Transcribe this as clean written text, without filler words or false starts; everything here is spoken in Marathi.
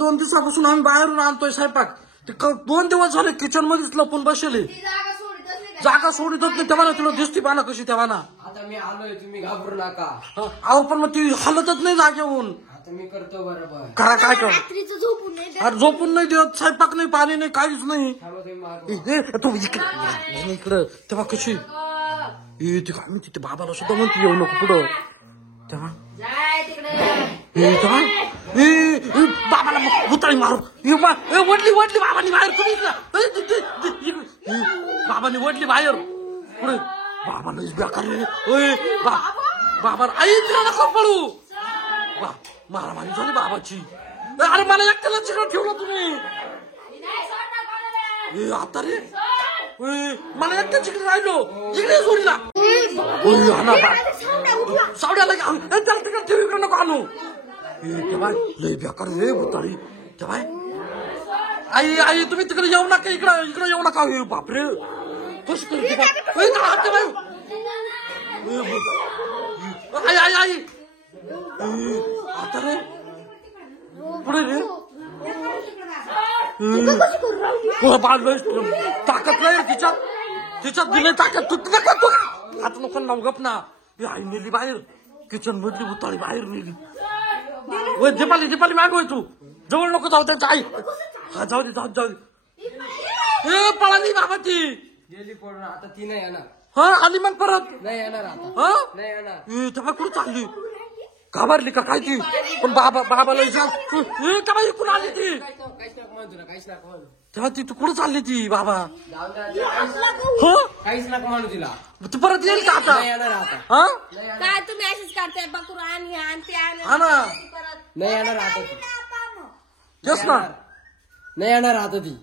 2 दिवसापासून आम्ही बाहेरून आणतोय स्वयंपाक. 2 दिवस झाले किचन मध्येच लपून बसले. जागा सोडितच नाही. तेव्हा तुला दिसती पाना कशी तेव्हा ना. आता मी आलोय, तुम्ही घाबरू नका. अहो पण मग ती हलतच नाही जागेहून. आता मी करतो बरोबर. काय कर अरे झोपून नाही देत. स्वयंपाक नाही, पाणी नाही, काहीच नाही. तू इकडं तेव्हा कशी ते काय मी तिथे बाबाला सुद्धा म्हणते येऊ नको पुढं. तेव्हा बाबाला भुताळी मारू. वडली बाबांनी बाहेर. तुम्ही बाबांनी वडली बाहेर पुढे. बाबा लईच बेकार रे. बाबा आई तिला नका पळू. मारामारी झाली बाबाची. अरे मला एकट्याला चिकन ठेवलं तुम्ही. आता रे मला एकट्या चिकन राहिलो. इकडे सोडला सावड्याला त्याला तिकडे ठेव. इकडे नको आणू. तेव्हा लय बेकार रे भुताळी. तेव्हा आई तुम्ही तिकडे येऊ नका. इकडे येऊ नका. बापरे कशी करते आई आता रे पुढे रे ताकद नाही तिच्यात दिले ताकद. तू आता नको नाव गप ना. आई नेली बाहेर. किचन मधली भुताळी बाहेर नेली. दीपाली मागवय तू. जवळ नको जाऊ त्यांच्या आई. जाऊ दे पळाली बाबा ती. गेली पडून. आता ती नाही येणार. आली मग परत नाही येणार. आता नाही येणार. तेव्हा कुठं चालली. घाबरली का काय ती. पण बाबाला तेव्हा इकडून आली ती. काहीच नको म्हणू तुला. काहीच नको म्हणू. तेव्हा ती तू कुठं चालली ती बाबा. काहीच नको म्हणू तिला. तू परत येईल का आता. नाही येणार आता. काय तुम्ही अशीच करताय बकरू आणि हा ना नाही येणार आता ती. तेच ना. नाही येणार आता ती.